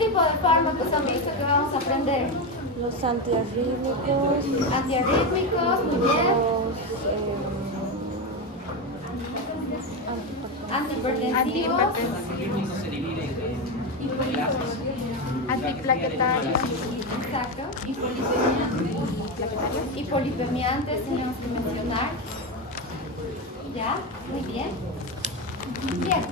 tipo de fármacos han visto que vamos a aprender? Los antiarrítmicos. Antiarrítmicos, muy bien. Antihipertensivos. Antiplaquetarios. Exacto. Y polipemiantes tenemos que mencionar. ¿Ya? Muy bien. Bien.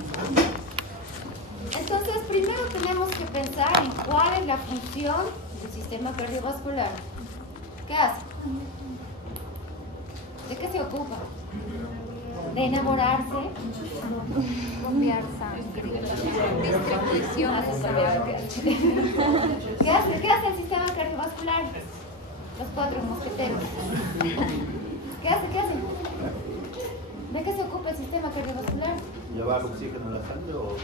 Entonces, primero tenemos que pensar en cuál es la función del sistema cardiovascular. ¿Qué hace? ¿De qué se ocupa? De enamorarse. Bombear sangre. Distribución de sangre. ¿Qué hace el sistema cardiovascular? Los 4 mosqueteros. ¿Qué hace? ¿De qué se ocupa el sistema cardiovascular? ¿Llevar oxígeno a la sangre o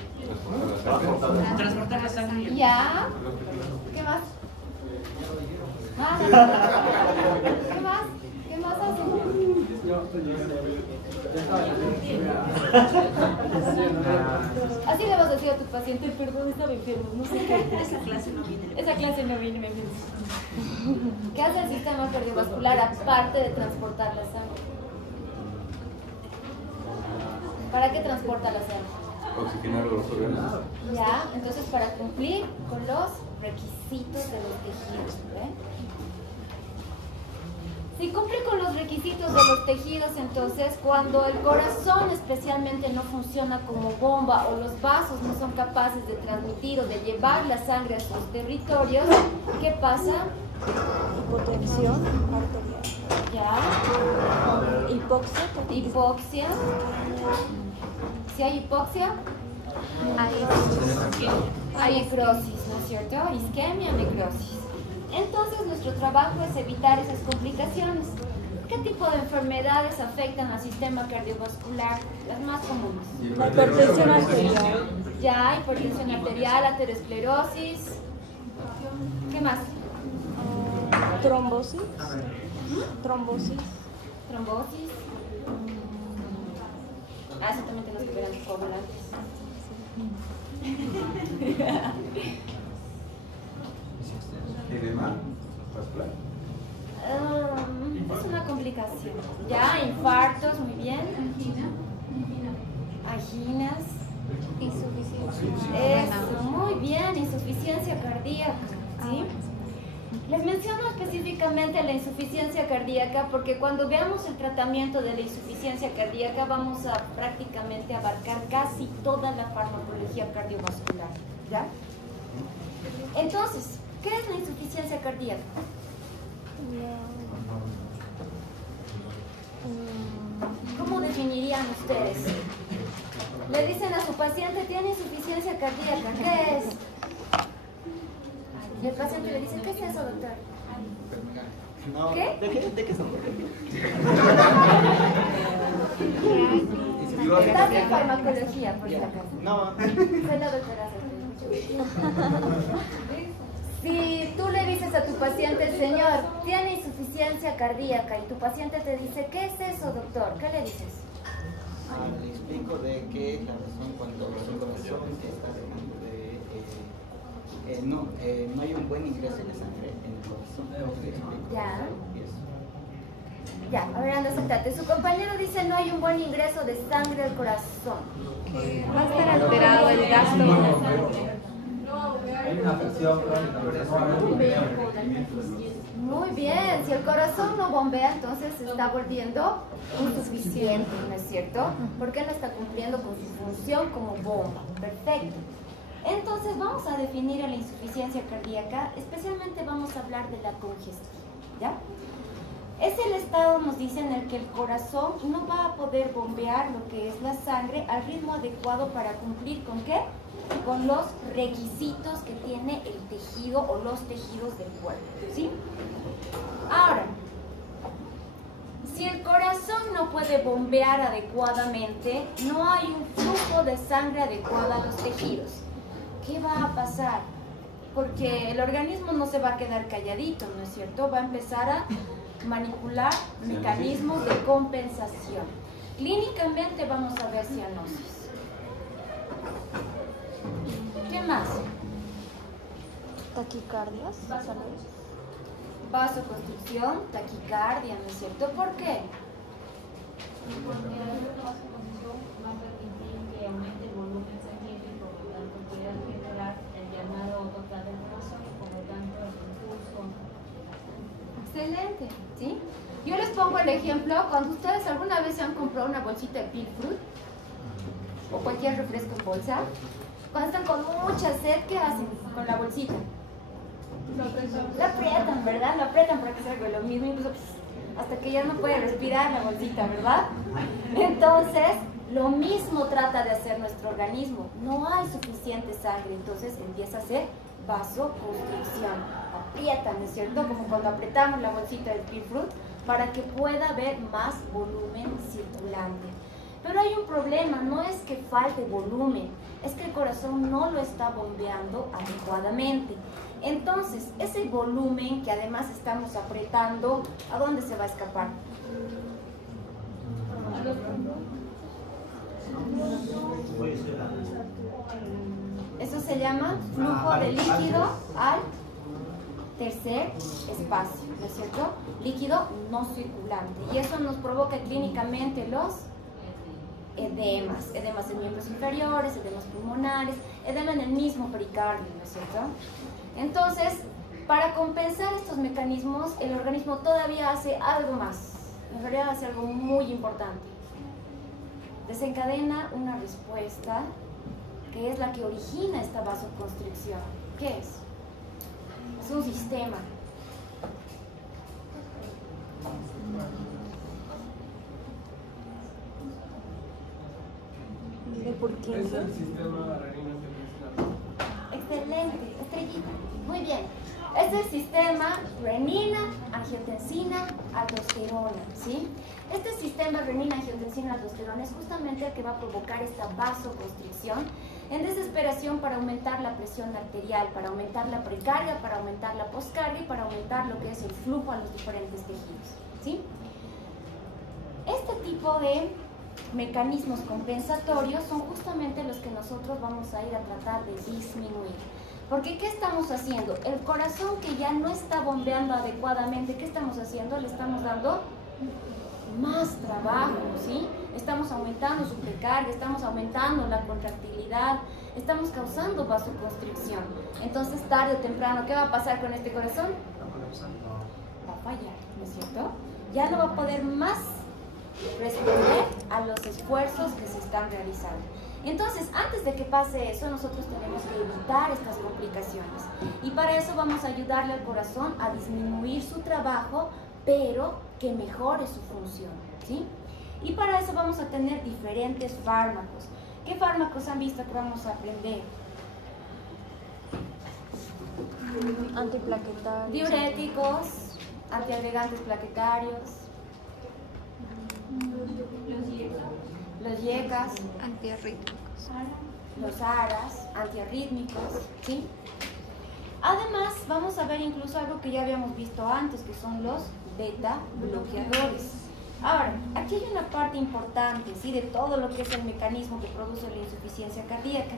transportar la sangre? Ya. ¿Qué más? ¿Qué más hace? Así le vas a decir a tu paciente, perdón, estaba enfermo, no sé qué. Esa clase no viene. Esa clase no viene, me viene. ¿Qué hace el sistema cardiovascular aparte de transportar la sangre? ¿Para qué transporta la sangre? oxigenar los órganos? Ya, entonces para cumplir con los requisitos de los tejidos. Si cumple con los requisitos de los tejidos, entonces cuando el corazón especialmente no funciona como bomba o los vasos no son capaces de transmitir o de llevar la sangre a sus territorios, ¿qué pasa? Hipotensión arterial. Ya. Hipoxia. Hipoxia. Si hay hipoxia, hay necrosis, ¿no es cierto? Isquemia, necrosis. Entonces nuestro trabajo es evitar esas complicaciones. ¿Qué tipo de enfermedades afectan al sistema cardiovascular? Las más comunes. La hipertensión arterial. Ya, hipertensión arterial, aterosclerosis. ¿Qué más? Trombosis. Trombosis. Trombosis. Eso también tenemos que ver anticoagulantes. ¿Edema vascular? Es una complicación. Ya, infartos, muy bien. Anginas. Insuficiencia. Eso, muy bien, insuficiencia cardíaca. ¿Sí? Les menciono específicamente la insuficiencia cardíaca porque cuando veamos el tratamiento de la insuficiencia cardíaca vamos a prácticamente abarcar casi toda la farmacología cardiovascular. ¿Ya? Entonces, ¿qué es la insuficiencia cardíaca? ¿Cómo definirían ustedes? Le dicen a su paciente, tiene insuficiencia cardíaca, ¿qué es? Y el paciente le dice, ¿qué es eso, doctor? No, ¿Qué? ¿De qué son? Estás en farmacología, por si acaso. No. Soy la doctora. Si tú le dices a tu paciente, señor, tiene insuficiencia cardíaca, y tu paciente te dice, ¿qué es eso, doctor? ¿Qué le dices? Le explico de qué es la razón cuando el corazón está dejando de... no hay un buen ingreso de sangre en el corazón. Le explico Ya. eso. Ya, a ver, anda, sentate. Su compañero dice, no hay un buen ingreso de sangre al corazón. Va a estar alterado el gasto de la sangre. Hay una afección crónica, Muy bien, si el corazón no bombea, entonces se está volviendo insuficiente, ¿no es cierto? Porque no está cumpliendo con su función como bomba. Perfecto. Entonces vamos a definir la insuficiencia cardíaca, especialmente vamos a hablar de la congestión, ¿ya? Es el estado, nos dice, en el que el corazón no va a poder bombear lo que es la sangre al ritmo adecuado para cumplir ¿con qué? Con los requisitos que tiene el tejido o los tejidos del cuerpo, ¿sí? Ahora, si el corazón no puede bombear adecuadamente, no hay un flujo de sangre adecuado a los tejidos. ¿Qué va a pasar? Porque el organismo no se va a quedar calladito, ¿no es cierto? Va a empezar a manipular mecanismos de compensación. Clínicamente vamos a ver cianosis. ¿Qué más? Taquicardias, ¿sabes? Vasoconstricción, taquicardia, ¿no es cierto? ¿Por qué? Porque la vasoconstricción va a permitir que aumente el volumen sanguíneo y por lo tanto pueda generar el llamado total del corazón y por lo tanto el impulso. Excelente, ¿sí? Yo les pongo el ejemplo, cuando ustedes alguna vez se han comprado una bolsita de Pink Fruit o cualquier refresco en bolsa, cuando están con mucha sed, ¿qué hacen con la bolsita? La aprietan, ¿verdad? La aprietan para que salga lo mismo, incluso hasta que ya no puede respirar la bolsita, ¿verdad? Entonces, lo mismo trata de hacer nuestro organismo. No hay suficiente sangre, entonces empieza a hacer vasoconstricción. Aprietan, ¿no es cierto? Como cuando apretamos la bolsita del Pink Fruit para que pueda haber más volumen circulante. Pero hay un problema, no es que falte volumen, es que el corazón no lo está bombeando adecuadamente. Entonces, ese volumen que además estamos apretando, ¿a dónde se va a escapar? Eso se llama flujo de líquido al tercer espacio, ¿no es cierto? Líquido no circulante. Y eso nos provoca clínicamente los edemas en miembros inferiores, edemas pulmonares, edema en el mismo pericardio, ¿no es cierto? Entonces, para compensar estos mecanismos, el organismo todavía hace algo más. En realidad hace algo muy importante. Desencadena una respuesta que es la que origina esta vasoconstricción. ¿Qué es? Es un sistema. Purkinje. Es el sistema renina-angiotensina. Excelente, estrellita. Muy bien. Es el sistema renina, angiotensina, aldosterona, ¿sí? Este sistema renina, angiotensina, aldosterona es justamente el que va a provocar esta vasoconstricción en desesperación para aumentar la presión arterial, para aumentar la precardia, para aumentar la poscardia y para aumentar lo que es el flujo a los diferentes tejidos, ¿sí? Este tipo de mecanismos compensatorios son justamente los que nosotros vamos a ir a tratar de disminuir. Porque ¿qué estamos haciendo? El corazón que ya no está bombeando adecuadamente, ¿qué estamos haciendo? Le estamos dando más trabajo, ¿sí? Estamos aumentando su precardia, estamos aumentando la contractilidad, estamos causando vasoconstricción. Entonces, tarde o temprano, ¿qué va a pasar con este corazón? Va a fallar, ¿no es cierto? Ya no va a poder más responder a los esfuerzos que se están realizando. Entonces, antes de que pase eso, nosotros tenemos que evitar estas complicaciones. Y para eso vamos a ayudarle al corazón a disminuir su trabajo, pero que mejore su función, ¿sí? Y para eso vamos a tener diferentes fármacos. ¿Qué fármacos han visto que vamos a aprender? Antiplaquetarios. Diuréticos, antiagregantes plaquetarios, los YECAS, Antiarrítmicos. los ARAS, antiarrítmicos, ¿sí? Además, vamos a ver incluso algo que ya habíamos visto antes, que son los beta bloqueadores. Ahora, aquí hay una parte importante, ¿sí? De todo lo que es el mecanismo que produce la insuficiencia cardíaca.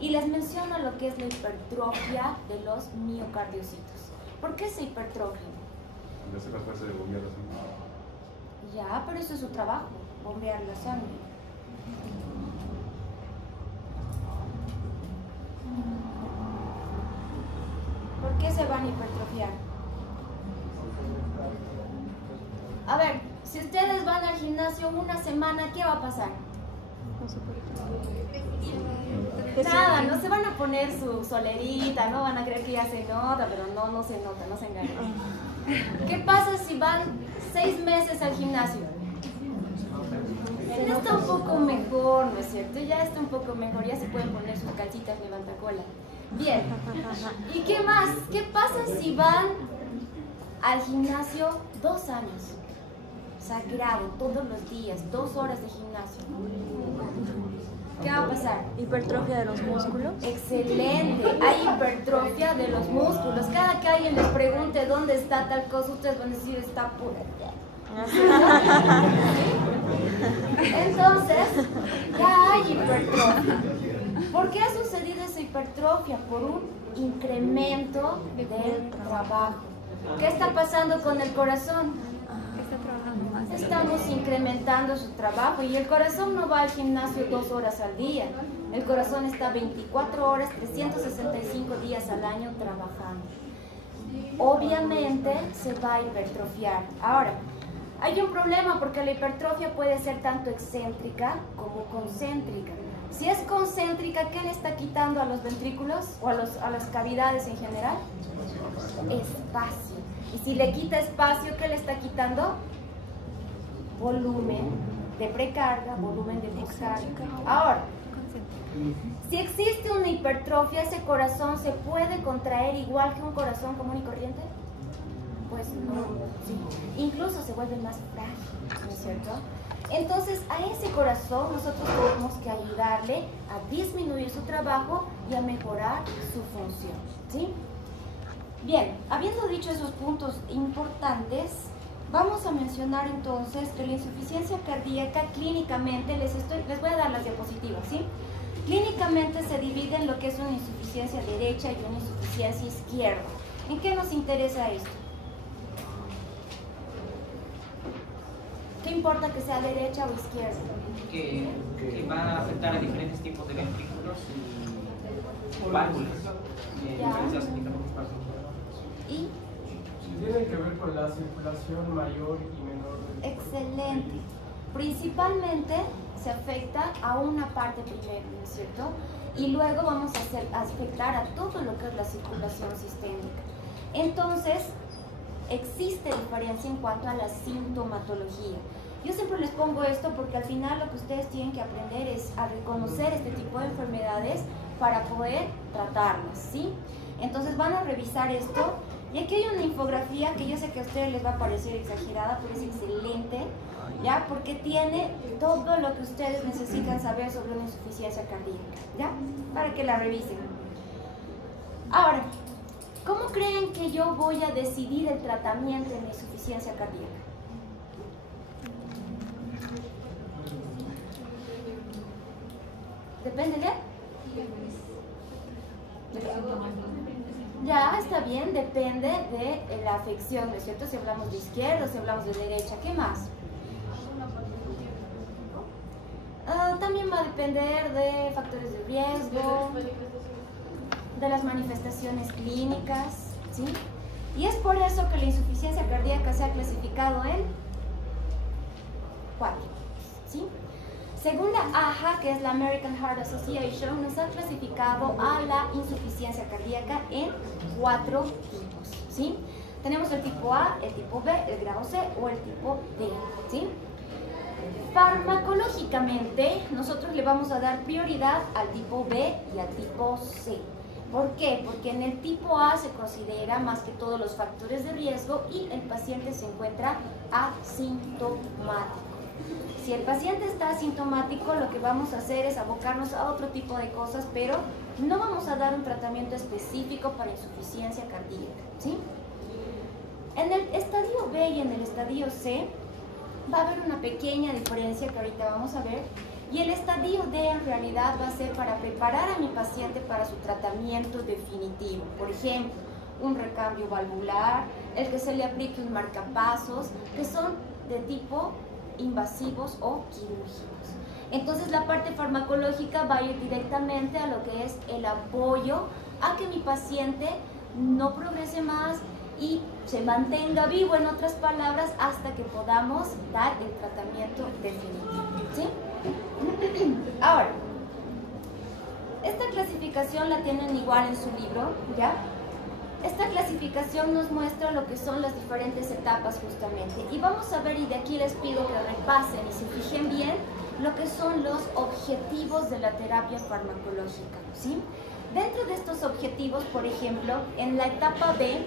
Y les menciono lo que es la hipertrofia de los miocardiocitos. ¿Por qué se hipertrofia? No hace la fuerza de bombear la sangre. Ya, pero eso es su trabajo, bombear la sangre. ¿Por qué se van a hipertrofiar? A ver, si ustedes van al gimnasio una semana, ¿qué va a pasar? Nada, no se van a poner su solerita, no van a creer que ya se nota, pero no se nota, no se engañen. ¿Qué pasa si van 6 meses al gimnasio? Ya está un poco mejor, ¿no es cierto? Ya está un poco mejor, ya se pueden poner sus calcitas levantacola. Bien. ¿Y qué más? ¿Qué pasa si van al gimnasio 2 años? Sagrado, todos los días, 2 horas de gimnasio. ¿Qué va a pasar? Hipertrofia de los músculos. Excelente, hay hipertrofia de los músculos. Cada que alguien les pregunte dónde está tal cosa, ustedes van a decir está por allá. Entonces, ya hay hipertrofia. ¿Por qué ha sucedido esa hipertrofia? Por un incremento del trabajo. ¿Qué está pasando con el corazón? Está trabajando más. Estamos incrementando su trabajo y el corazón no va al gimnasio 2 horas al día. El corazón está 24 horas, 365 días al año trabajando. Obviamente se va a hipertrofiar. Ahora, hay un problema porque la hipertrofia puede ser tanto excéntrica como concéntrica. Si es concéntrica, ¿qué le está quitando a los ventrículos o a las cavidades en general? Espacio. Y si le quita espacio, ¿qué le está quitando? Volumen de precarga, volumen de descarga. Ahora, si existe una hipertrofia, ¿ese corazón se puede contraer igual que un corazón común y corriente? Pues no, sí. Incluso se vuelve más frágil, ¿no es cierto? Entonces, a ese corazón nosotros tenemos que ayudarle a disminuir su trabajo y a mejorar su función, ¿sí? Bien, habiendo dicho esos puntos importantes, vamos a mencionar entonces que la insuficiencia cardíaca clínicamente, les voy a dar las diapositivas, ¿sí? Clínicamente se divide en lo que es una insuficiencia derecha y una insuficiencia izquierda. ¿En qué nos interesa esto? ¿Qué importa que sea derecha o izquierda? Que va a afectar a diferentes tipos de ventrículos y válvulas. ¿Y? Si tiene que ver con la circulación mayor y menor. Excelente. Principalmente se afecta a una parte primero, ¿no es cierto? Y luego vamos a afectar a todo lo que es la circulación sistémica. Entonces, existe diferencia en cuanto a la sintomatología. Yo siempre les pongo esto porque al final lo que ustedes tienen que aprender es a reconocer este tipo de enfermedades para poder tratarlas, ¿sí? Entonces van a revisar esto. Y aquí hay una infografía que yo sé que a ustedes les va a parecer exagerada, pero es excelente, ¿ya? Porque tiene todo lo que ustedes necesitan saber sobre una insuficiencia cardíaca, ¿ya? Para que la revisen. Ahora, ¿cómo creen que yo voy a decidir el tratamiento de mi insuficiencia cardíaca? ¿Depende de? Ya, está bien, depende de la afección, ¿no es cierto? Si hablamos de izquierda, si hablamos de derecha, ¿qué más? También va a depender de factores de riesgo, de las manifestaciones clínicas, ¿sí? Y es por eso que la insuficiencia cardíaca se ha clasificado en 4, ¿sí? Según la AHA, que es la American Heart Association, nos ha clasificado a la insuficiencia cardíaca en 4 tipos, ¿sí? Tenemos el tipo A, el tipo B, el grado C o el tipo D, ¿sí? Farmacológicamente, nosotros le vamos a dar prioridad al tipo B y al tipo C. ¿Por qué? Porque en el tipo A se considera más que todos los factores de riesgo y el paciente se encuentra asintomático. Si el paciente está asintomático, lo que vamos a hacer es abocarnos a otro tipo de cosas, pero no vamos a dar un tratamiento específico para insuficiencia cardíaca, ¿sí? En el estadio B y en el estadio C va a haber una pequeña diferencia que ahorita vamos a ver, y el estadio D en realidad va a ser para preparar a mi paciente para su tratamiento definitivo. Por ejemplo, un recambio valvular, el que se le aplique un marcapasos, que son de tipo invasivos o quirúrgicos. Entonces la parte farmacológica va a ir directamente a lo que es el apoyo a que mi paciente no progrese más y se mantenga vivo, en otras palabras, hasta que podamos dar el tratamiento definitivo, ¿sí? Ahora, esta clasificación la tienen igual en su libro, ¿ya? Esta clasificación nos muestra lo que son las diferentes etapas justamente. Y vamos a ver, y de aquí les pido que repasen y se fijen bien lo que son los objetivos de la terapia farmacológica, ¿sí? Dentro de estos objetivos, por ejemplo, en la etapa B,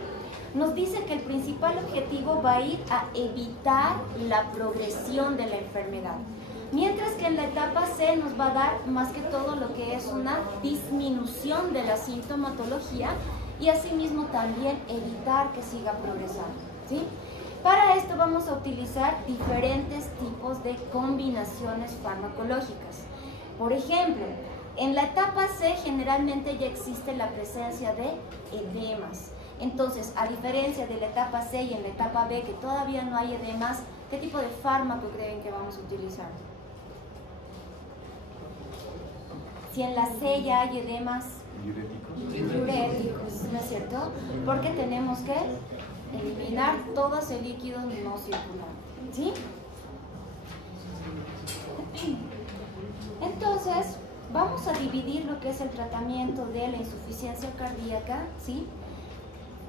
nos dice que el principal objetivo va a ir a evitar la progresión de la enfermedad. Mientras que en la etapa C nos va a dar más que todo lo que es una disminución de la sintomatología y asimismo también evitar que siga progresando, ¿sí? Para esto vamos a utilizar diferentes tipos de combinaciones farmacológicas. Por ejemplo, En la etapa C generalmente ya existe la presencia de edemas. Entonces, a diferencia de la etapa C y en la etapa B, que todavía no hay edemas, ¿qué tipo de fármaco creen que vamos a utilizar? Si en la C ya hay edemas diuréticos, ¿no es cierto? Porque tenemos que eliminar todo ese líquido no circulante, ¿sí? Entonces, vamos a dividir lo que es el tratamiento de la insuficiencia cardíaca, ¿sí?,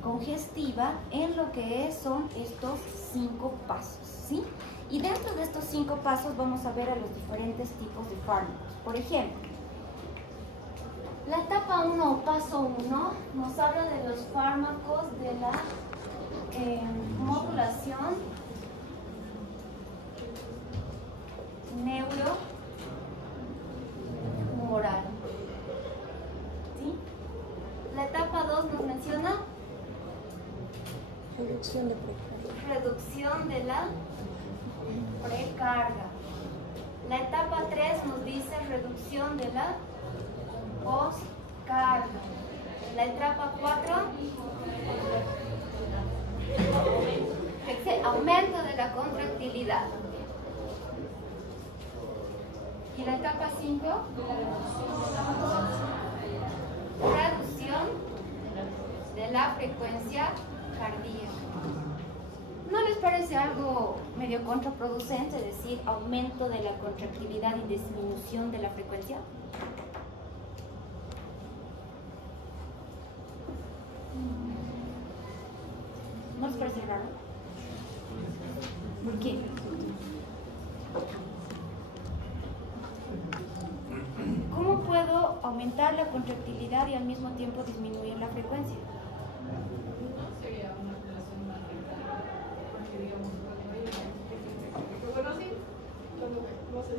congestiva, en lo que son estos 5 pasos, ¿sí? Y dentro de estos 5 pasos vamos a ver a los diferentes tipos de fármacos. Por ejemplo, la etapa 1 o paso 1 nos habla de los fármacos de la modulación neurohumoral, ¿sí? La etapa 2 nos menciona Reducción de precarga. reducción de la precarga. La etapa 3 nos dice reducción de la postcarga. La etapa 4, aumento de la contractilidad. Y la etapa 5, reducción de la frecuencia cardíaca. ¿No les parece algo medio contraproducente decir aumento de la contractilidad y disminución de la frecuencia? ¿No les parece raro? ¿Por qué? ¿Cómo puedo aumentar la contractilidad y al mismo tiempo disminuir la frecuencia? Sería una relación más recta, porque digamos, bueno, sí, cuando, no sé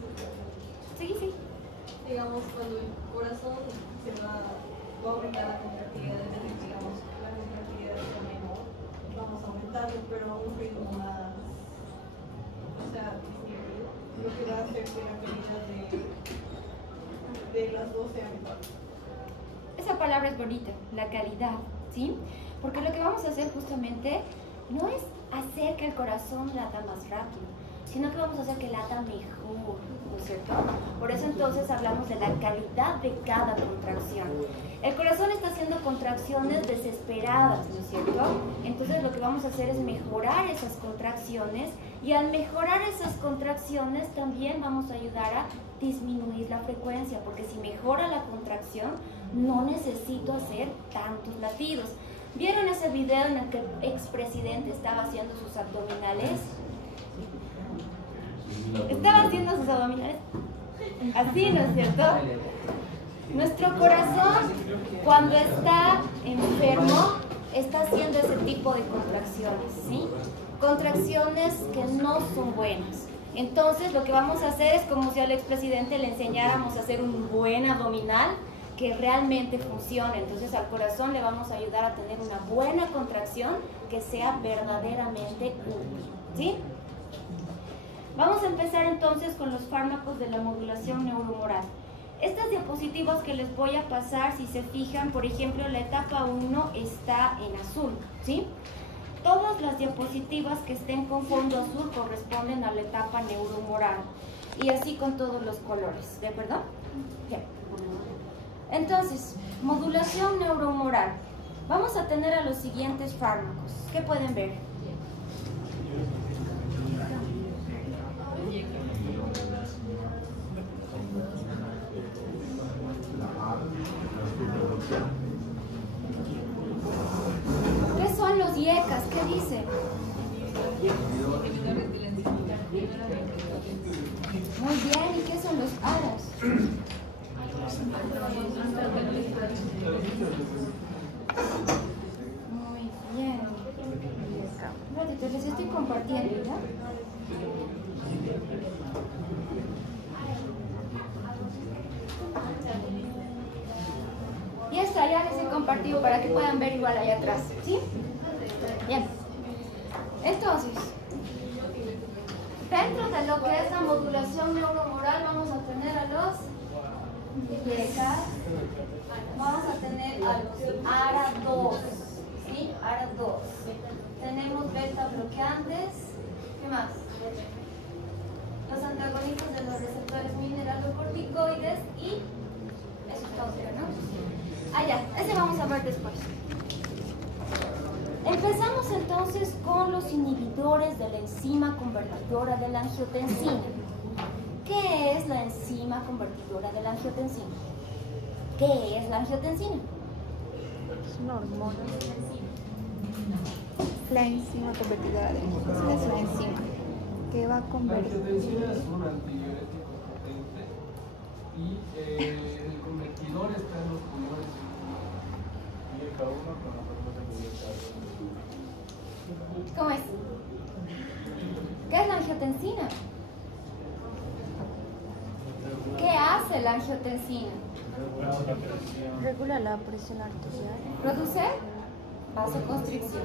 si Sí. digamos, cuando el corazón se va a aumentar la contractilidad, entonces digamos, la contractilidad sea menor, vamos a aumentarlo, pero a un ritmo más, o sea, disminuido, lo que va a hacer que la calidad de las dos sea mejor. Esa palabra es bonita, la calidad, ¿sí? Porque lo que vamos a hacer justamente no es hacer que el corazón lata más rápido, sino que vamos a hacer que lata mejor, ¿no es cierto? Por eso entonces hablamos de la calidad de cada contracción. El corazón está haciendo contracciones desesperadas, ¿no es cierto? Entonces lo que vamos a hacer es mejorar esas contracciones, y al mejorar esas contracciones también vamos a ayudar a disminuir la frecuencia, porque si mejora la contracción no necesito hacer tantos latidos. ¿Vieron ese video en el que el expresidente estaba haciendo sus abdominales? Estaba haciendo sus abdominales así, ¿no es cierto? Nuestro corazón, cuando está enfermo, está haciendo ese tipo de contracciones, ¿sí? Contracciones que no son buenas. Entonces, lo que vamos a hacer es como si al expresidente le enseñáramos a hacer un buen abdominal que realmente funcione. Entonces, al corazón le vamos a ayudar a tener una buena contracción que sea verdaderamente útil, ¿sí? Vamos a empezar entonces con los fármacos de la modulación neurohumoral. Estas diapositivas que les voy a pasar, si se fijan, por ejemplo, la etapa 1 está en azul, ¿sí? Todas las diapositivas que estén con fondo azul corresponden a la etapa neurohumoral, y así con todos los colores, ¿de acuerdo? Bien. Entonces, modulación neurohumoral. Vamos a tener a los siguientes fármacos. ¿Qué pueden ver? ¿Qué son los IECAS? ¿Qué dice? Muy bien, ¿y qué son los ARAS? Muy bien. Un ratito, les estoy compartiendo, ¿ya? Y esta ya les he compartido para que puedan ver igual allá atrás, ¿sí? Bien. Entonces, dentro de lo que es la modulación neurohumoral vamos a tener a los llega, vamos a tener a los ARA2, ¿sí? ARA2. Tenemos beta bloqueantes, ¿qué más? Los antagonistas de los receptores mineralocorticoides y eso es todo, ¿no? Ah, ya, ese vamos a ver después. Empezamos entonces con los inhibidores de la enzima convertidora de la angiotensina. ¿Qué es la enzima convertidora de la angiotensina? ¿Qué es la angiotensina? Es una hormona. La enzima convertidora de la angiotensina es la enzima que va a La convertir. angiotensina es un antidiurético potente y el convertidor está en los pulmones y el K1 con la forma de ¿Cómo es? ¿Qué es la angiotensina? ¿Qué hace la angiotensina? Regula la presión arterial. ¿Produce? Vasoconstricción.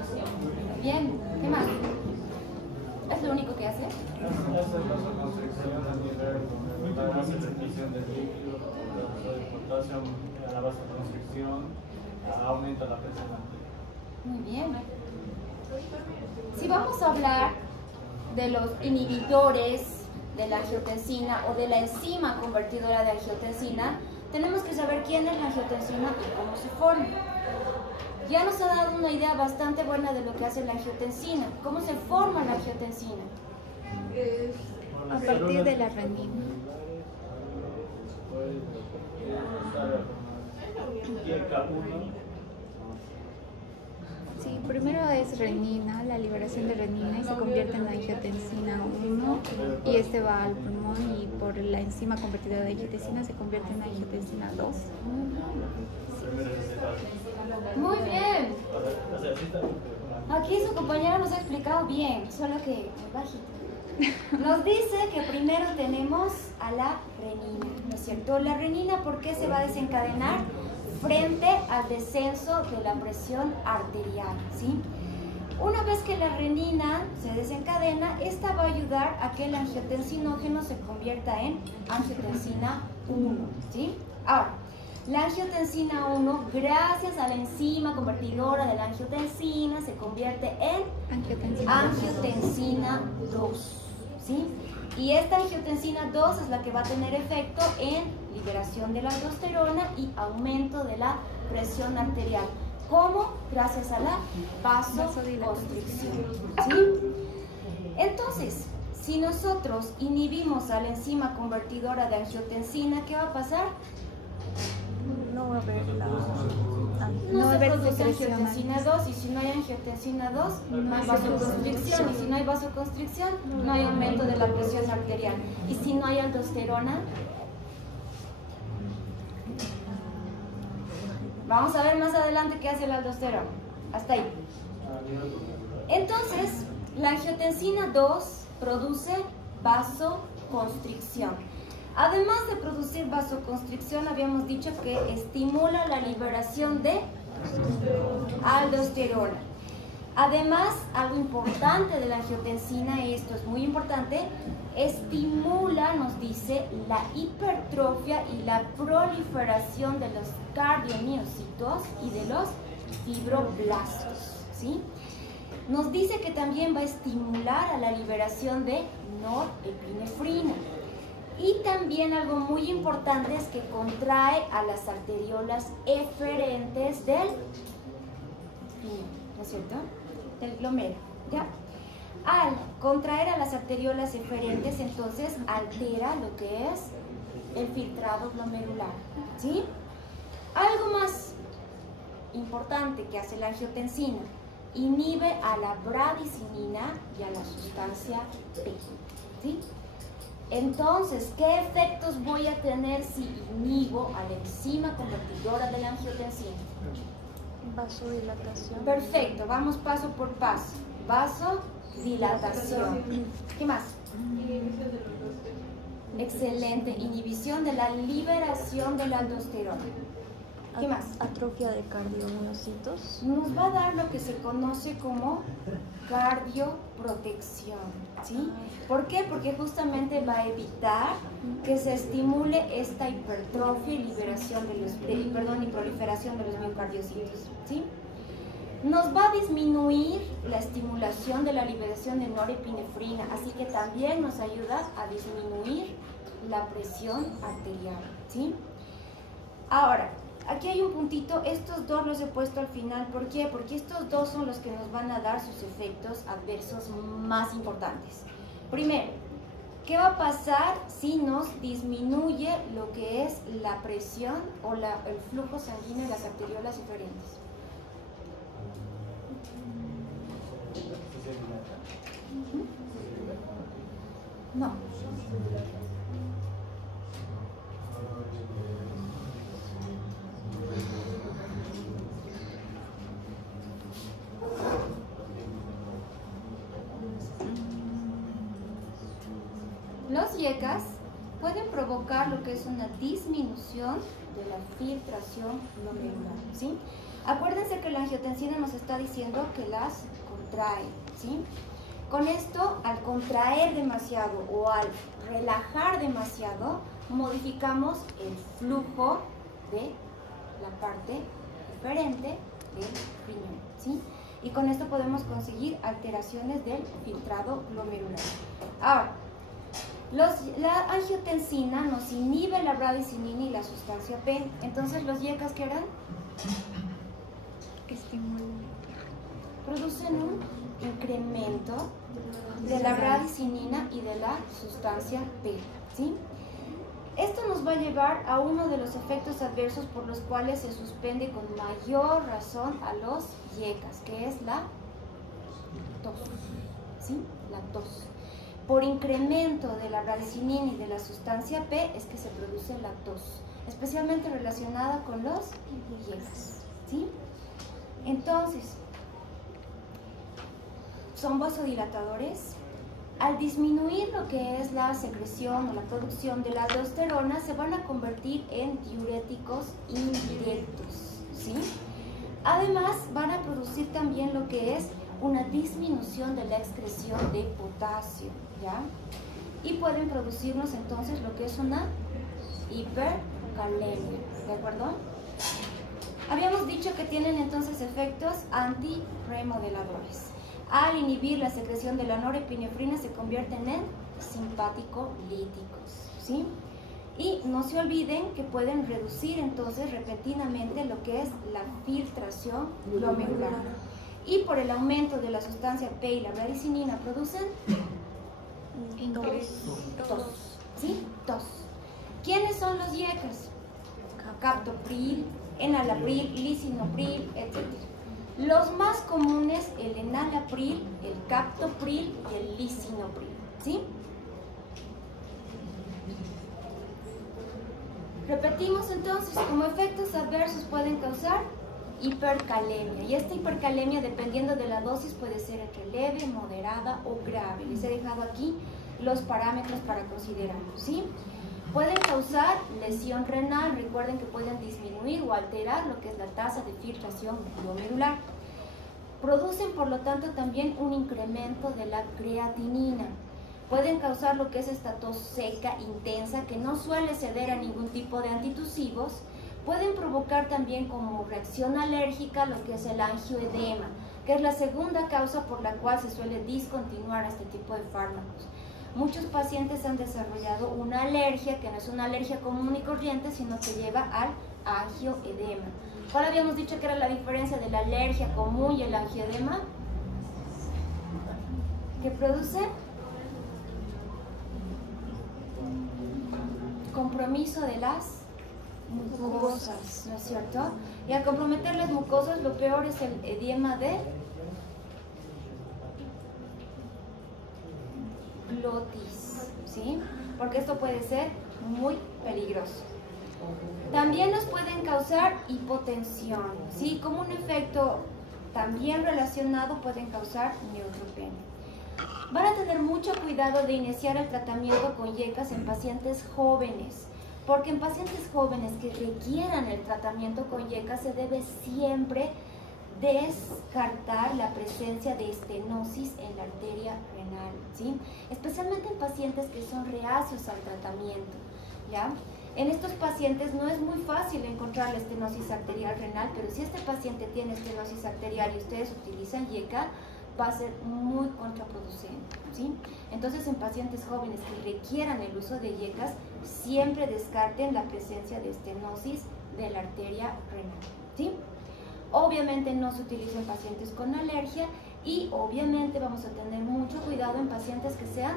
Bien, ¿qué más? ¿Es lo único que hace? Esa es la constricción a nivel donde la secreción del líquido, el uso de potasio, la vasoconstricción, aumenta la presión arterial. Muy bien. Si vamos a hablar de los inhibidores de la angiotensina o de la enzima convertidora de angiotensina, tenemos que saber quién es la angiotensina y cómo se forma. Ya nos ha dado una idea bastante buena de lo que hace la angiotensina. ¿Cómo se forma la angiotensina? A partir de la renina. Y el K1. Sí, primero es renina, la liberación de renina y se convierte en angiotensina 1 y este va al pulmón y por la enzima convertidora de angiotensina se convierte en angiotensina 2. Muy bien. Aquí su compañero nos ha explicado bien, solo que muy bajito. Nos dice que primero tenemos a la renina, ¿no es cierto? La renina, ¿por qué se va a desencadenar? Frente al descenso de la presión arterial, ¿sí? Una vez que la renina se desencadena, esta va a ayudar a que el angiotensinógeno se convierta en angiotensina 1, ¿sí? Ahora, la angiotensina 1, gracias a la enzima convertidora de la angiotensina, se convierte en angiotensina 2, ¿sí? Y esta angiotensina 2 es la que va a tener efecto en liberación de la aldosterona y aumento de la presión arterial. ¿Cómo? Gracias a la vasoconstricción, ¿sí? Entonces, si nosotros inhibimos a la enzima convertidora de angiotensina, ¿qué va a pasar? No va a haber la... No va a se haber produce secreción angiotensina 2 y si no hay angiotensina 2, no hay vasoconstricción y si no hay vasoconstricción, no hay aumento de la presión arterial y si no hay aldosterona, vamos a ver más adelante qué hace la aldosterona. Hasta ahí. Entonces, la angiotensina 2 produce vasoconstricción. Además de producir vasoconstricción, habíamos dicho que estimula la liberación de aldosterona. Además, algo importante de la angiotensina, y esto es muy importante, estimula, nos dice, la hipertrofia y la proliferación de los cardiomiocitos y de los fibroblastos, ¿sí? Nos dice que también va a estimular a la liberación de norepinefrina. Y también algo muy importante es que contrae a las arteriolas eferentes del riñón, ¿no es cierto? Del glomero, ¿ya? Al contraer a las arteriolas eferentes, entonces altera lo que es el filtrado glomerular, ¿sí? Algo más importante que hace la angiotensina, inhibe a la bradicinina y a la sustancia P, ¿sí? Entonces, ¿qué efectos voy a tener si inhibo a la enzima convertidora de la angiotensina? Vasodilatación. Perfecto, vamos paso por paso. Vasodilatación. ¿Qué más? Excelente, inhibición de la liberación de la aldosterona. ¿Qué más? Atrofia de cardiomiocitos. Nos va a dar lo que se conoce como cardioprotección, ¿sí? ¿Por qué? Porque justamente va a evitar que se estimule esta hipertrofia y liberación y proliferación de los miocardiocitos, ¿sí? Nos va a disminuir la estimulación de la liberación de norepinefrina, así que también nos ayuda a disminuir la presión arterial, ¿sí? Ahora, aquí hay un puntito, estos dos los he puesto al final, ¿por qué? Porque estos dos son los que nos van a dar sus efectos adversos más importantes. Primero, ¿qué va a pasar si nos disminuye lo que es la presión o el flujo sanguíneo en las arteriolas diferentes? No. Los IECAS pueden provocar lo que es una disminución de la filtración glomerular, ¿sí? Acuérdense que la angiotensina nos está diciendo que las contrae, ¿sí? Con esto, al contraer demasiado o al relajar demasiado, modificamos el flujo de la parte diferente del riñón, ¿sí? Y con esto podemos conseguir alteraciones del filtrado glomerular. Ahora, la angiotensina nos inhibe la bradicinina y la sustancia P. Entonces, ¿los IECAS qué harán? Producen un incremento de la bradicinina y de la sustancia P, ¿sí? Esto nos va a llevar a uno de los efectos adversos por los cuales se suspende con mayor razón a los IECAS, que es la tos, ¿sí? La tos. Por incremento de la bradicinina y de la sustancia P es que se produce la tos, especialmente relacionada con los IECAS, ¿sí? Entonces, son vasodilatadores. Al disminuir lo que es la secreción o la producción de la aldosterona, se van a convertir en diuréticos indirectos, ¿sí? Además, van a producir también lo que es una disminución de la excreción de potasio, ¿ya? Y pueden producirnos entonces lo que es una hipercalemia, ¿de acuerdo? Habíamos dicho que tienen entonces efectos antiremodeladores. Al inhibir la secreción de la norepinefrina se convierten en simpático-líticos, ¿sí? Y no se olviden que pueden reducir entonces repentinamente lo que es la filtración glomerular. Y por el aumento de la sustancia P y la bradicinina producen tos, ¿sí? Tos. ¿Quiénes son los IECAS? Captopril, enalapril, lisinopril, etc. Los más comunes, el enalapril, el captopril y el lisinopril, ¿sí? Repetimos entonces, como efectos adversos pueden causar hipercalemia. Y esta hipercalemia, dependiendo de la dosis, puede ser entre leve, moderada o grave. Les he dejado aquí los parámetros para considerarlo, ¿sí? Pueden causar lesión renal, recuerden que pueden disminuir o alterar lo que es la tasa de filtración glomerular. Producen, por lo tanto, también un incremento de la creatinina. Pueden causar lo que es esta tos seca, intensa, que no suele ceder a ningún tipo de antitusivos. Pueden provocar también como reacción alérgica lo que es el angioedema, que es la segunda causa por la cual se suele discontinuar este tipo de fármacos. Muchos pacientes han desarrollado una alergia, que no es una alergia común y corriente, sino que lleva al angioedema. ¿Cuál habíamos dicho que era la diferencia de la alergia común y el angioedema? Que produce compromiso de las mucosas, ¿no es cierto? Y al comprometer las mucosas, lo peor es el edema de glotis, ¿sí? Porque esto puede ser muy peligroso. También nos pueden causar hipotensión, ¿sí? Como un efecto también relacionado pueden causar neutropenia. Van a tener mucho cuidado de iniciar el tratamiento con IECAS en pacientes jóvenes. Porque en pacientes jóvenes que requieran el tratamiento con YECA se debe siempre descartar la presencia de estenosis en la arteria renal, ¿sí? Especialmente en pacientes que son reacios al tratamiento, ¿ya? En estos pacientes no es muy fácil encontrar la estenosis arterial renal, pero si este paciente tiene estenosis arterial y ustedes utilizan YECA, va a ser muy contraproducente, ¿sí? Entonces, en pacientes jóvenes que requieran el uso de YECAs, siempre descarten la presencia de estenosis de la arteria renal, ¿sí? Obviamente no se utiliza en pacientes con alergia y obviamente vamos a tener mucho cuidado en pacientes que sean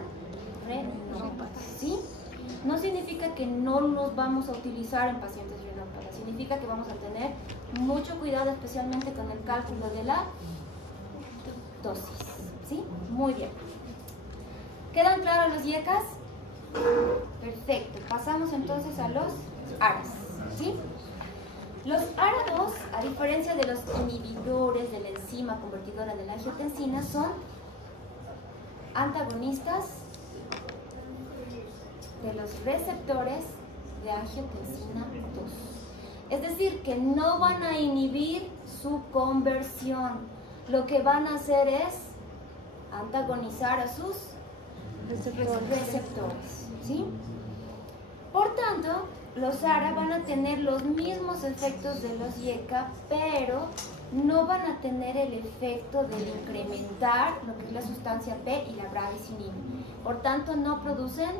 renópatas, ¿sí? No significa que no los vamos a utilizar en pacientes renópatas, significa que vamos a tener mucho cuidado especialmente con el cálculo de la dosis, ¿sí? Muy bien. ¿Quedan claros los YECAs? Perfecto. Pasamos entonces a los ARAs, ¿sí? Los ARA2, a diferencia de los inhibidores de la enzima convertidora de la angiotensina, son antagonistas de los receptores de angiotensina 2. Es decir, que no van a inhibir su conversión. Lo que van a hacer es antagonizar a sus receptores, ¿sí? Por tanto, los ARA van a tener los mismos efectos de los YECA, pero no van a tener el efecto de incrementar lo que es la sustancia P y la bradicininina. Por tanto, no producen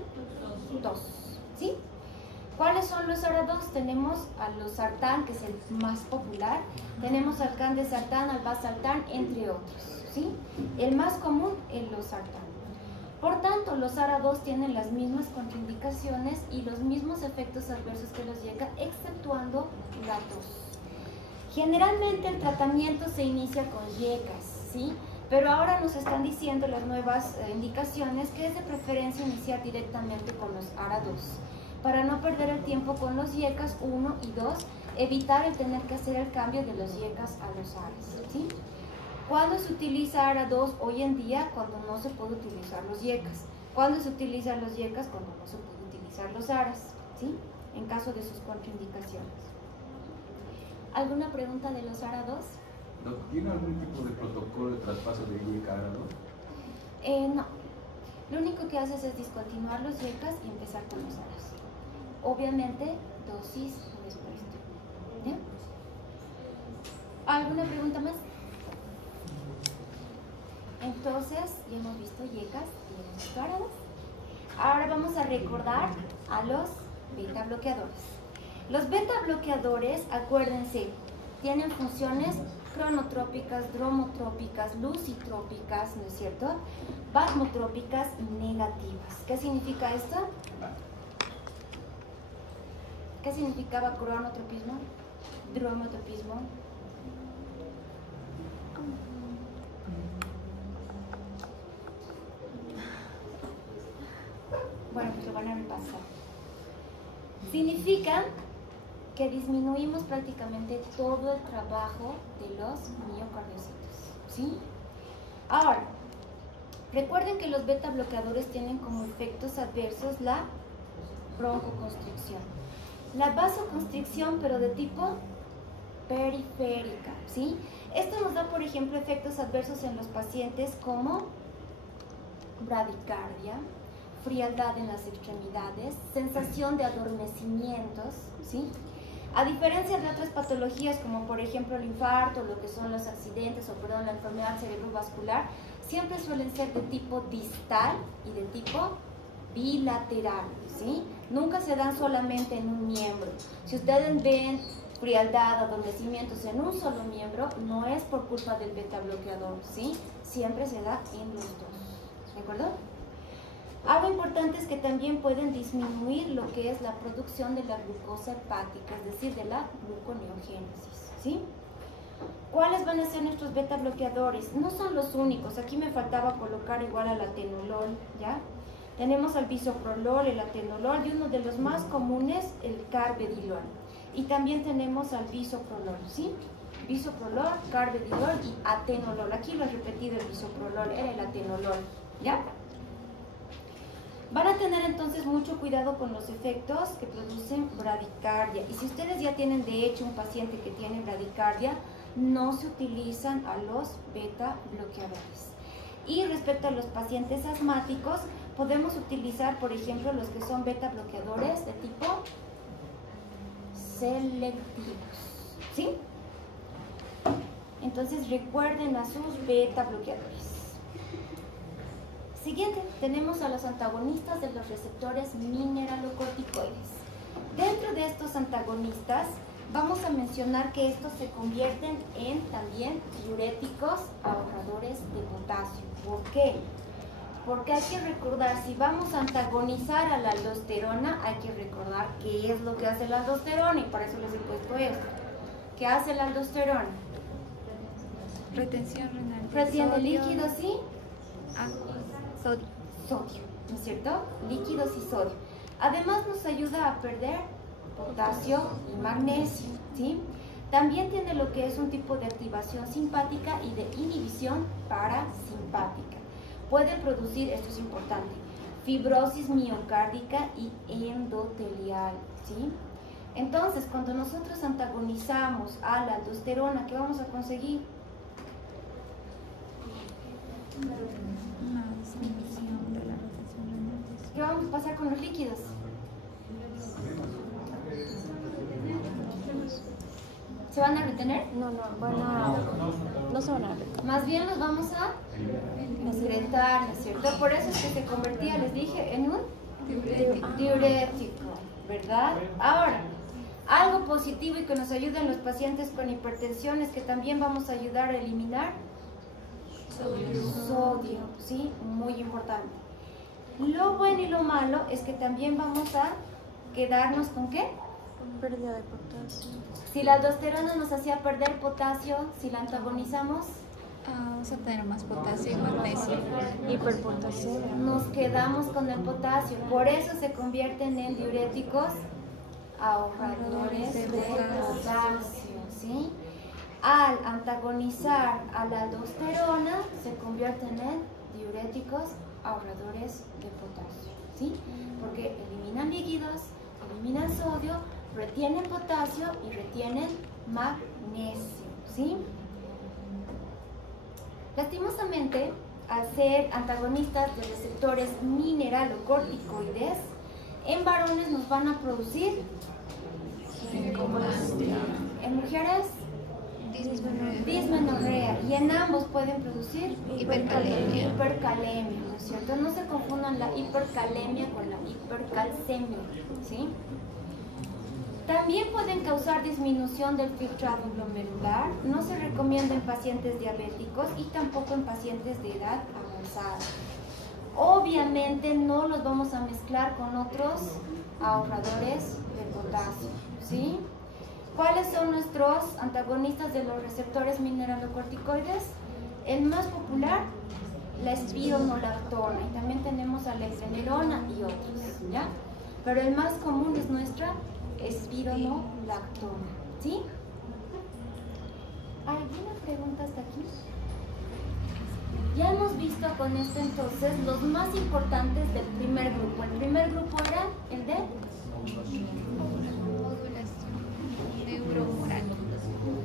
tos, ¿sí? ¿Cuáles son los ARA2? Tenemos a los sartán, que es el más popular. Tenemos al candesartán, al valsartán, entre otros, ¿sí? El más común es los sartán. Por tanto, los ARA2 tienen las mismas contraindicaciones y los mismos efectos adversos que los YECA, exceptuando la tos. Generalmente el tratamiento se inicia con YECAs, ¿sí? Pero ahora nos están diciendo las nuevas indicaciones que es de preferencia iniciar directamente con los ARA2. Para no perder el tiempo con los YECAs 1 y 2, evitar el tener que hacer el cambio de los YECAs a los ARAs, ¿sí? ¿Cuándo se utiliza ARA2 hoy en día? Cuando no se puede utilizar los YECAs. ¿Cuándo se utilizan los YECAs? Cuando no se puede utilizar los ARAs, ¿sí? En caso de sus contraindicaciones. ¿Alguna pregunta de los ARA2? ¿Tiene algún tipo de protocolo de traspaso de YECA a ARA2? No. Lo único que haces es discontinuar los YECAs y empezar con los ARAs. Obviamente, dosis después. ¿Ya? ¿Alguna pregunta más? Entonces, ya hemos visto YECAs y hemos visto ARA2. Ahora vamos a recordar a los beta bloqueadores. Los beta bloqueadores, acuérdense, tienen funciones cronotrópicas, dromotrópicas, lucitrópicas, ¿no es cierto? Basmotrópicas negativas. ¿Qué significa esto? ¿Qué significaba cronotropismo? Dromotropismo. Bueno, pues lo van a repasar. Significa que disminuimos prácticamente todo el trabajo de los miocardiocitos, ¿sí? Ahora, recuerden que los beta bloqueadores tienen como efectos adversos la broncoconstricción, la vasoconstricción, pero de tipo periférica, ¿sí? Esto nos da, por ejemplo, efectos adversos en los pacientes como bradicardia, frialdad en las extremidades, sensación de adormecimientos, ¿sí? A diferencia de otras patologías como por ejemplo el infarto, lo que son los accidentes la enfermedad cerebrovascular, siempre suelen ser de tipo distal y de tipo bilateral, ¿sí? Nunca se dan solamente en un miembro. Si ustedes ven frialdad, adormecimientos en un solo miembro, no es por culpa del beta bloqueador, ¿sí? Siempre se da en los dos, ¿de acuerdo? Algo importante es que también pueden disminuir lo que es la producción de la glucosa hepática, es decir, de la gluconeogénesis, ¿sí? ¿Cuáles van a ser nuestros beta bloqueadores? No son los únicos, aquí me faltaba colocar igual al atenolol, ¿ya? Tenemos al bisoprolol, el atenolol y uno de los más comunes, el carvedilol. Y también tenemos al bisoprolol, ¿sí? Bisoprolol, carvedilol y atenolol. Aquí lo he repetido el bisoprolol, era el atenolol, ¿ya? Van a tener entonces mucho cuidado con los efectos que producen bradicardia. Y si ustedes ya tienen de hecho un paciente que tiene bradicardia, no se utilizan a los beta bloqueadores. Y respecto a los pacientes asmáticos, podemos utilizar, por ejemplo, los que son beta bloqueadores de tipo selectivos, ¿sí? Entonces recuerden a sus beta bloqueadores. Siguiente, tenemos a los antagonistas de los receptores mineralocorticoides. Dentro de estos antagonistas, vamos a mencionar que estos se convierten en también diuréticos ahorradores de potasio. ¿Por qué? Porque hay que recordar, si vamos a antagonizar a la aldosterona, hay que recordar qué es lo que hace la aldosterona, y para eso les he puesto esto. ¿Qué hace la aldosterona? Retención renal. Retiene líquidos y Sodio. sodio, ¿no es cierto? Líquidos y sodio. Además nos ayuda a perder potasio y magnesio, ¿sí? También tiene lo que es un tipo de activación simpática y de inhibición parasimpática. Puede producir, esto es importante, fibrosis miocárdica y endotelial, ¿sí? Entonces, cuando nosotros antagonizamos a la aldosterona, ¿qué vamos a conseguir? Una disminución de la retención renal. ¿Qué vamos a pasar con los líquidos? ¿Se van a retener? No se van a retener. Más bien los vamos a excretar, ¿no es cierto? Por eso es que se convertía, les dije, en un diurético, ¿verdad? Ahora, algo positivo y que nos ayuda en los pacientes con hipertensión es que también vamos a ayudar a eliminar sodio, ¿sí? Muy importante. Lo bueno y lo malo es que también vamos a quedarnos con ¿qué? Pérdida de potasio. Si la aldosterona nos hacía perder potasio, si la antagonizamos, Vamos a tener más potasio y magnesio. Hiperpotasemia. nos quedamos con el potasio. Por eso se convierten en diuréticos ahorradores de potasio, ¿sí? Al antagonizar a la aldosterona, se convierten en diuréticos ahorradores de potasio, ¿sí? Porque eliminan líquidos, eliminan sodio, retienen potasio y retienen magnesio, ¿sí? Lastimosamente, al ser antagonistas de receptores mineralocorticoides, en varones nos van a producir en mujeres dismenorrea, y en ambos pueden producir hipercalemia, ¿no es cierto? No se confundan la hipercalemia con la hipercalcemia, ¿sí? También pueden causar disminución del filtrado glomerular. No se recomienda en pacientes diabéticos y tampoco en pacientes de edad avanzada. Obviamente no los vamos a mezclar con otros ahorradores de potasio, ¿sí? ¿Cuáles son nuestros antagonistas de los receptores mineralocorticoides? El más popular, la espironolactona, y también tenemos a la exenerona y otros, ¿ya? Pero el más común es nuestra espironolactona, ¿sí? ¿Alguna pregunta hasta aquí? Ya hemos visto con esto entonces los más importantes del primer grupo. El primer grupo era el de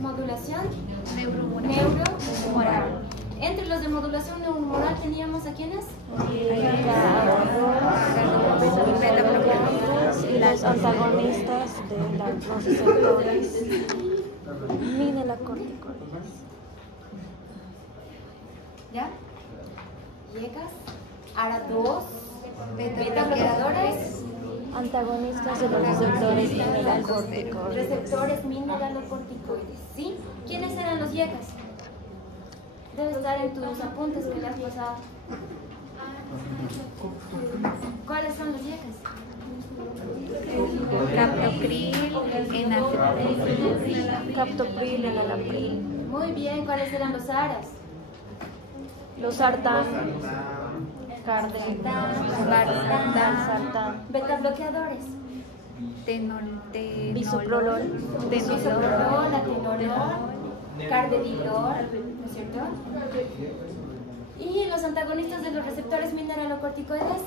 modulación neuromoral. Entre los de modulación neuromoral teníamos ¿a quiénes? Y los antagonistas de los receptores mineralocorticoides. ¿Ya? ¿Llegas? Ahora dos beta bloqueadores. Antagonistas de los receptores mineralocorticoides. Receptores mineralocorticoides, ¿sí? ¿Quiénes eran los YECAS? Debe estar en tus apuntes que le has pasado. ¿Cuáles son los YECAS? Captopril, enalapril. Muy bien, ¿cuáles eran los ARAS? Los sartán, sartán. Beta bloqueadores. Bisoprolol, Bisoprolol, atenolol, carvedilol, ¿no es cierto? Y los antagonistas de los receptores mineralocorticoides?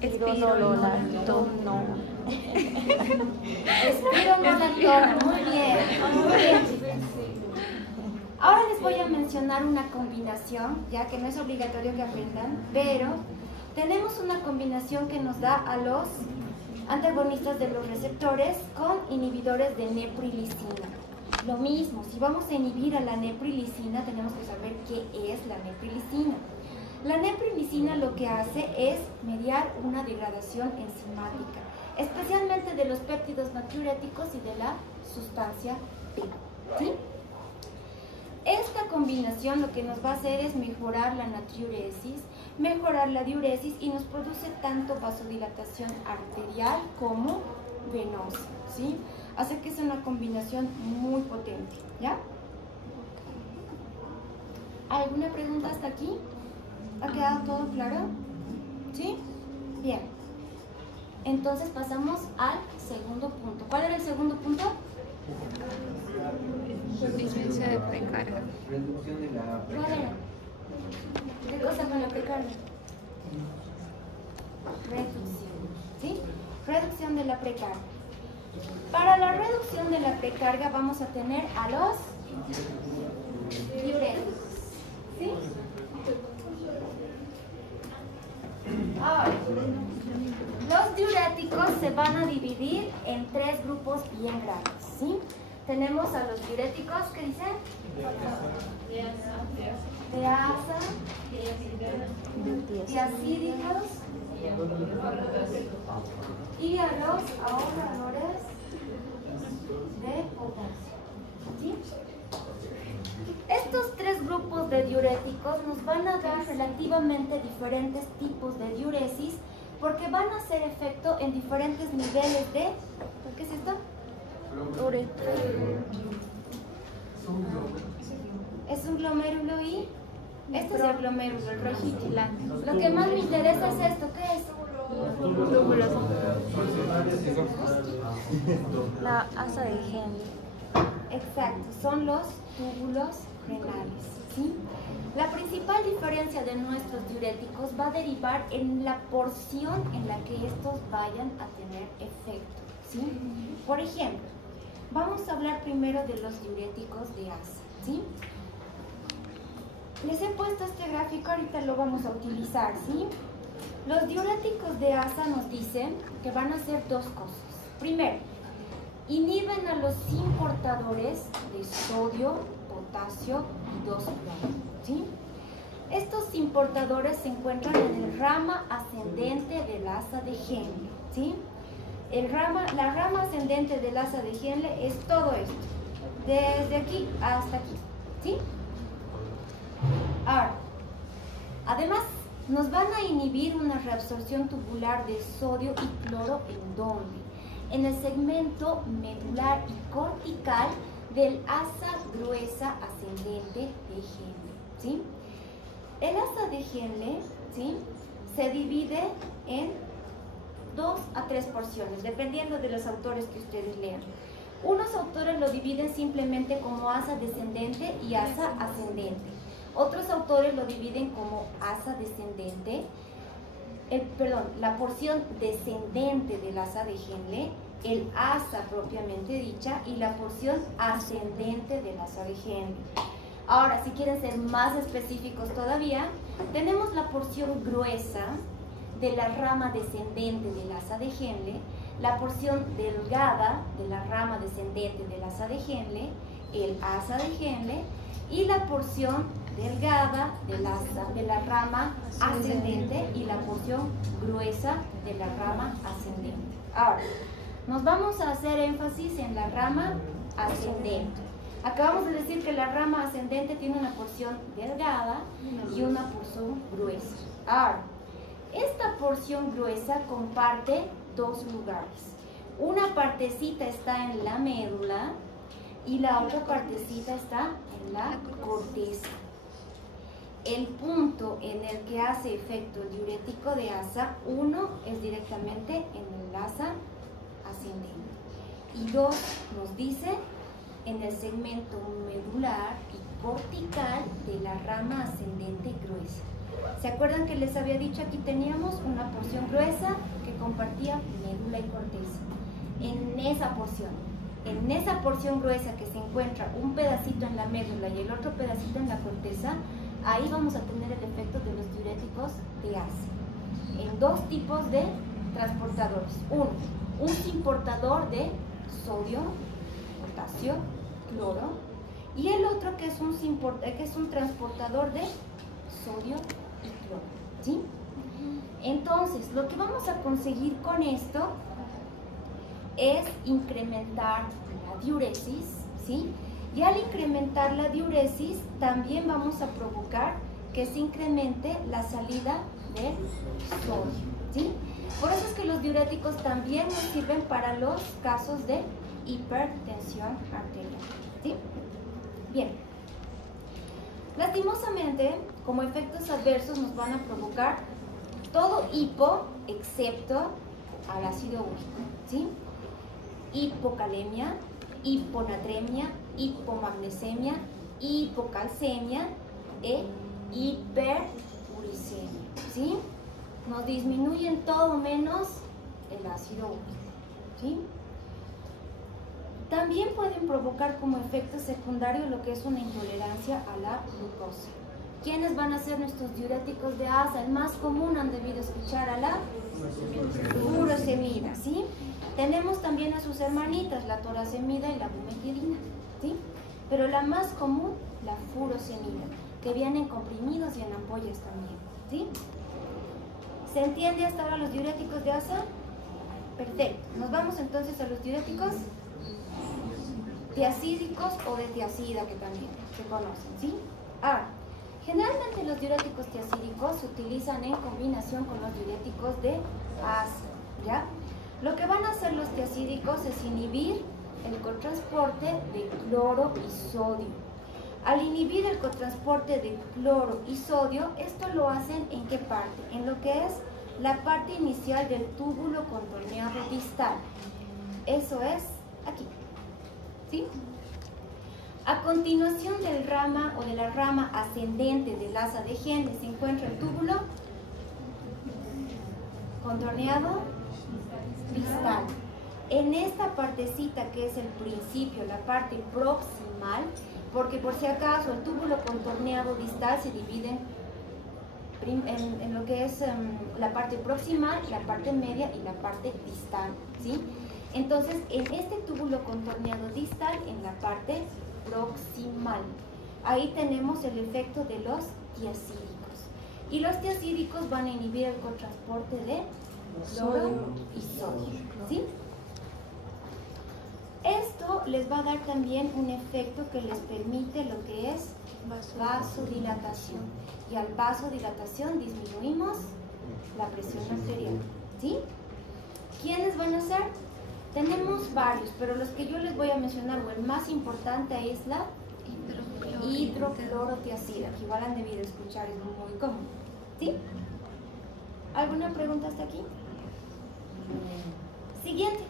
Espironolactona. Espironolactona, muy bien, muy bien. Ahora les voy a mencionar una combinación, ya que no es obligatorio que aprendan, pero tenemos una combinación que nos da a los antagonistas de los receptores con inhibidores de neprilicina. Lo mismo, si vamos a inhibir a la neprilicina, tenemos que saber qué es la neprilicina. La neprilicina lo que hace es mediar una degradación enzimática, especialmente de los péptidos natriuréticos y de la sustancia P. ¿Sí? Esta combinación lo que nos va a hacer es mejorar la natriuresis, mejorar la diuresis y nos produce tanto vasodilatación arterial como venosa, ¿sí? Hace que es una combinación muy potente, ¿ya? ¿Alguna pregunta hasta aquí? ¿Ha quedado todo claro? ¿Sí? Bien. Entonces pasamos al segundo punto. ¿Cuál era el segundo punto? Disminución de precarga. Reducción de la ¿Cuál era? ¿Qué cosa con la precarga? Reducción, ¿sí? Reducción de la precarga. Para la reducción de la precarga vamos a tener a los diuréticos, ¿sí? Ahora, los diuréticos se van a dividir en tres grupos bien grandes, ¿sí? Tenemos a los diuréticos, ¿qué dicen? Teasa, diacídicos y a los ahorradores de potasio, ¿sí? Estos tres grupos de diuréticos nos van a dar relativamente diferentes tipos de diuresis porque van a hacer efecto en diferentes niveles de... ¿Qué es esto? Es un glomérulo y... Este es el glomérulo, el rojito. Lo que más me interesa es esto, ¿qué es? La asa de Henle. Exacto, son los túbulos renales, ¿sí? La principal diferencia de nuestros diuréticos va a derivar en la porción en la que estos vayan a tener efecto, ¿sí? Por ejemplo, vamos a hablar primero de los diuréticos de asa, ¿sí? Les he puesto este gráfico, ahorita lo vamos a utilizar, ¿sí? Los diuréticos de asa nos dicen que van a hacer dos cosas. Primero, inhiben a los importadores de sodio, potasio y 2-plomo, ¿sí? Estos importadores se encuentran en el rama ascendente del asa de Henle, ¿sí? La rama ascendente del asa de Henle es todo esto, desde aquí hasta aquí, ¿sí? Ahora, además, nos van a inhibir una reabsorción tubular de sodio y cloro, ¿en dónde? En el segmento medular y cortical del asa gruesa ascendente de Henle, ¿sí? El asa de Henle, ¿sí?, se divide en 2 a 3 porciones, dependiendo de los autores que ustedes lean. Unos autores lo dividen simplemente como asa descendente y asa ascendente. Otros autores lo dividen como asa descendente, la porción descendente del asa de Henle, el asa propiamente dicha y la porción ascendente del asa de Henle. Ahora, si quieren ser más específicos todavía, tenemos la porción gruesa de la rama descendente del asa de Henle, la porción delgada de la rama descendente del asa de Henle, el asa de Henle, y la porción delgada de la rama ascendente y la porción gruesa de la rama ascendente. Ahora, nos vamos a hacer énfasis en la rama ascendente. Acabamos de decir que la rama ascendente tiene una porción delgada y una porción gruesa. Ahora, esta porción gruesa comparte dos lugares. Una partecita está en la médula y la otra partecita está en la corteza. El punto en el que hace efecto el diurético de asa, uno es directamente en el asa ascendente y dos nos dice en el segmento medular y cortical de la rama ascendente gruesa. ¿Se acuerdan que les había dicho aquí teníamos una porción gruesa que compartía médula y corteza? En esa porción gruesa que se encuentra un pedacito en la médula y el otro pedacito en la corteza, ahí vamos a tener el efecto de los diuréticos de ASA. En dos tipos de transportadores. Uno, un importador de sodio, potasio, cloro, y el otro que es un transportador de sodio y cloro, ¿sí? Entonces, lo que vamos a conseguir con esto es incrementar la diuresis, ¿sí? Y al incrementar la diuresis, también vamos a provocar que se incremente la salida del sodio, ¿sí? Por eso es que los diuréticos también nos sirven para los casos de hipertensión arterial, ¿sí? Bien. Lastimosamente, como efectos adversos nos van a provocar todo hipo excepto al ácido úrico, ¿sí? Hipocalemia, hiponatremia, hipomagnesemia, hipocalcemia e hiperuricemia, ¿sí? Nos disminuyen todo menos el ácido úrico, ¿sí? También pueden provocar como efecto secundario lo que es una intolerancia a la glucosa. ¿Quiénes van a ser nuestros diuréticos de ASA? El más común han debido escuchar a la furosemida, ¿sí? Tenemos también a sus hermanitas, la torasemida y la bumetilina, ¿sí? Pero la más común, la furosemida, que vienen comprimidos y en ampollas también, ¿sí? ¿Se entiende hasta ahora los diuréticos de ASA? Perfecto. Nos vamos entonces a los diuréticos tiacídicos o de tiacida, que también se conocen, ¿sí? Generalmente los diuréticos tiacídicos se utilizan en combinación con los diuréticos de ASA, ¿ya? Lo que van a hacer los tiacídicos es inhibir el cotransporte de cloro y sodio. Al inhibir el cotransporte de cloro y sodio, esto lo hacen ¿en qué parte? En lo que es la parte inicial del túbulo contorneado distal. Eso es aquí, ¿sí? A continuación del rama o de la rama ascendente del asa de Henle se encuentra el túbulo contorneado distal. En esta partecita que es el principio, la parte proximal, porque por si acaso el túbulo contorneado distal se divide en lo que es la parte proximal, la parte media y la parte distal, ¿sí? Entonces, en este túbulo contorneado distal, en la parte proximal, ahí tenemos el efecto de los tiacídicos. Y los tiacídicos van a inhibir el cotransporte de cloro y sodio, ¿sí? Esto les va a dar también un efecto que les permite lo que es vasodilatación. Y al vasodilatación disminuimos la presión arterial, ¿sí? ¿Quiénes van a ser? Tenemos varios, pero los que yo les voy a mencionar, o el más importante es la hidroclorotiazida, que igual han debido escuchar, es muy común, ¿sí? ¿Alguna pregunta hasta aquí? Siguiente,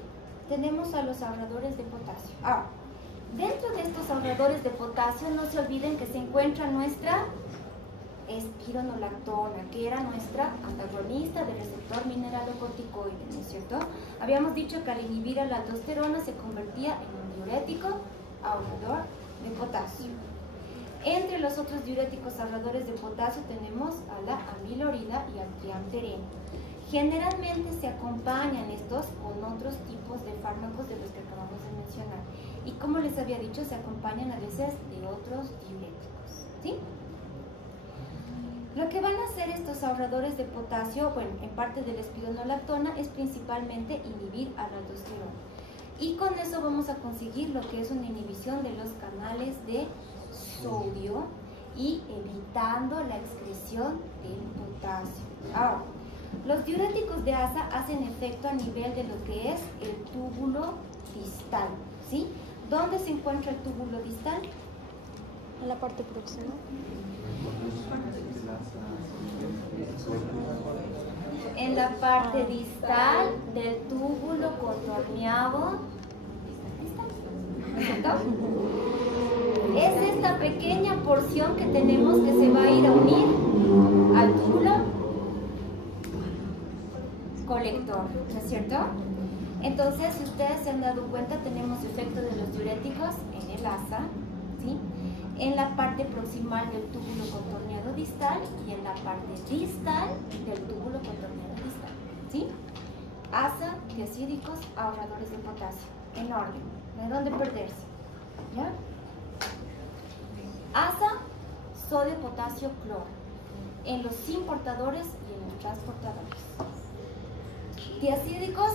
tenemos a los ahorradores de potasio. Dentro de estos ahorradores de potasio, no se olviden que se encuentra nuestra espironolactona, que era nuestra antagonista del receptor mineralocorticoide, ¿no es cierto? Habíamos dicho que al inhibir a la aldosterona se convertía en un diurético ahorrador de potasio. Entre los otros diuréticos ahorradores de potasio tenemos a la amilorida y al triamtereno. Generalmente se acompañan estos con otros tipos de fármacos de los que acabamos de mencionar. Y como les había dicho, se acompañan a veces de otros diuréticos, ¿sí? Lo que van a hacer estos ahorradores de potasio, bueno, en parte de la espironolactona, es principalmente inhibir a la aldosterona. Y con eso vamos a conseguir lo que es una inhibición de los canales de sodio y evitando la excreción del potasio. Ahora, los diuréticos de ASA hacen efecto a nivel de lo que es el túbulo distal, ¿sí? ¿Dónde se encuentra el túbulo distal? En la parte próxima. En la parte distal del túbulo contorneado distal. Es esta pequeña porción que tenemos que se va a ir a unir al túbulo colector, ¿no es cierto? Entonces, si ustedes se han dado cuenta, tenemos efecto de los diuréticos en el asa, ¿sí? En la parte proximal del túbulo contorneado distal y en la parte distal del túbulo contorneado distal, ¿sí? Asa, tiacídicos, ahorradores de potasio, en orden, no hay dónde perderse, ¿ya? Asa, sodio, potasio, cloro, en los importadores y en los transportadores. Tiacídicos,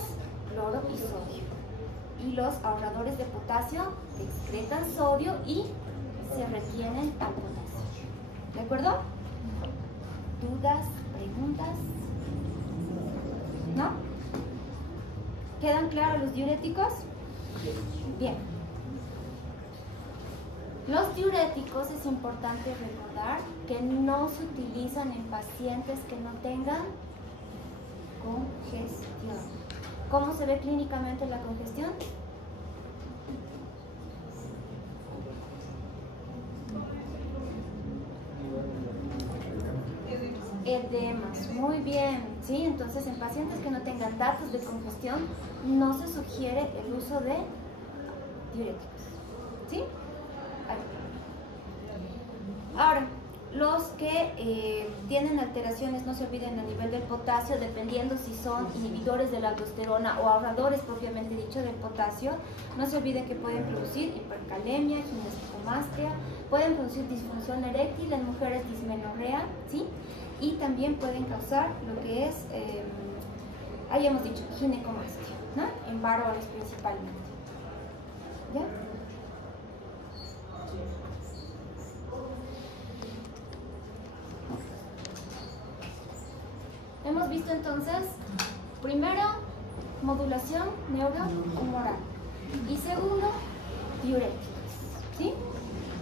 cloro y sodio. Y los ahorradores de potasio excretan sodio y se retienen al potasio. ¿De acuerdo? ¿Dudas? ¿Preguntas? ¿No? ¿Quedan claros los diuréticos? Bien. Los diuréticos es importante recordar que no se utilizan en pacientes que no tengan congestión. ¿Cómo se ve clínicamente la congestión? Edemas, muy bien, ¿sí? Entonces en pacientes que no tengan datos de congestión no se sugiere el uso de diuréticos, ¿sí? Ahora, los que tienen alteraciones, no se olviden a nivel del potasio, dependiendo si son inhibidores de la aldosterona o ahorradores propiamente dicho del potasio, no se olviden que pueden producir hipercalemia, ginecomastia, pueden producir disfunción eréctil en mujeres, dismenorrea, ¿sí? Y también pueden causar lo que es, ahí hemos dicho, ginecomastia, ¿no? En varones principalmente. ¿Ya? Hemos visto entonces, primero, modulación neurohumoral y segundo, diuréticos, ¿sí?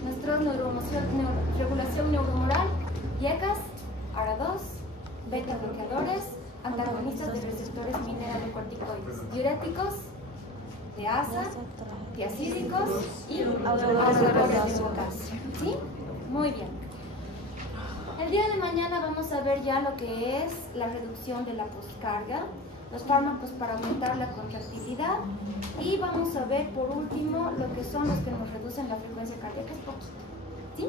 Nuestra regulación neurohumoral, IECAS, ARA2, beta bloqueadores, antagonistas de receptores mineralocorticoides, diuréticos, de asa, tiacídicos y ahorradores de potasio, ¿sí? Muy bien. El día de mañana vamos a ver ya lo que es la reducción de la poscarga, los fármacos para aumentar la contractilidad y vamos a ver por último lo que son los que nos reducen la frecuencia cardíaca, es poquito, ¿sí?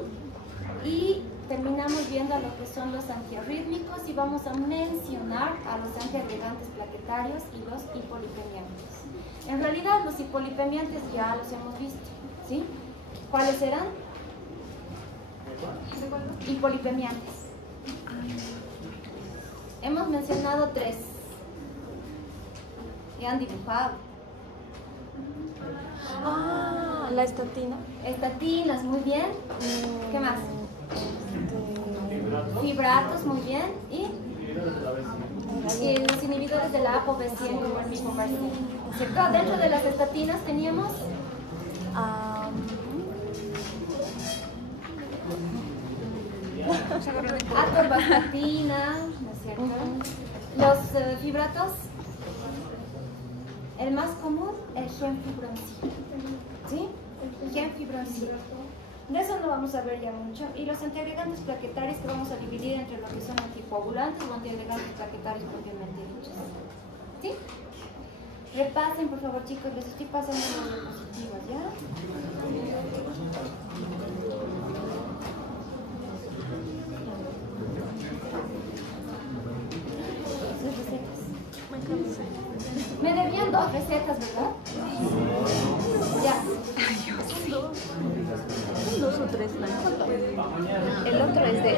Y terminamos viendo lo que son los antiarrítmicos y vamos a mencionar a los antiagregantes plaquetarios y los hipolipemiantes. En realidad los hipolipemiantes ya los hemos visto, ¿sí? ¿Cuáles eran? Hipolipemiantes. Hemos mencionado 3 y han dibujado. Ah, la estatina. Estatinas, muy bien. ¿Qué más? Fibratos, muy bien. Y los inhibidores de la ApoB100 como el mismo Marcin. ¿Cierto? Dentro de las estatinas teníamos atorvastatina, ¿no es cierto? Los fibratos, el más común, el gemfibroncil, ¿sí? Gemfibroncil. De eso no vamos a ver ya mucho. Y los antiagregantes plaquetarios que vamos a dividir entre lo que son anticoagulantes o antiagregantes plaquetarios propiamente dichos, ¿sí? Repasen, por favor, chicos, les estoy pasando las diapositivas, ¿ya? Me debían 2 recetas, ¿verdad? Ya. Son 2 o 3, ¿no? El otro es de...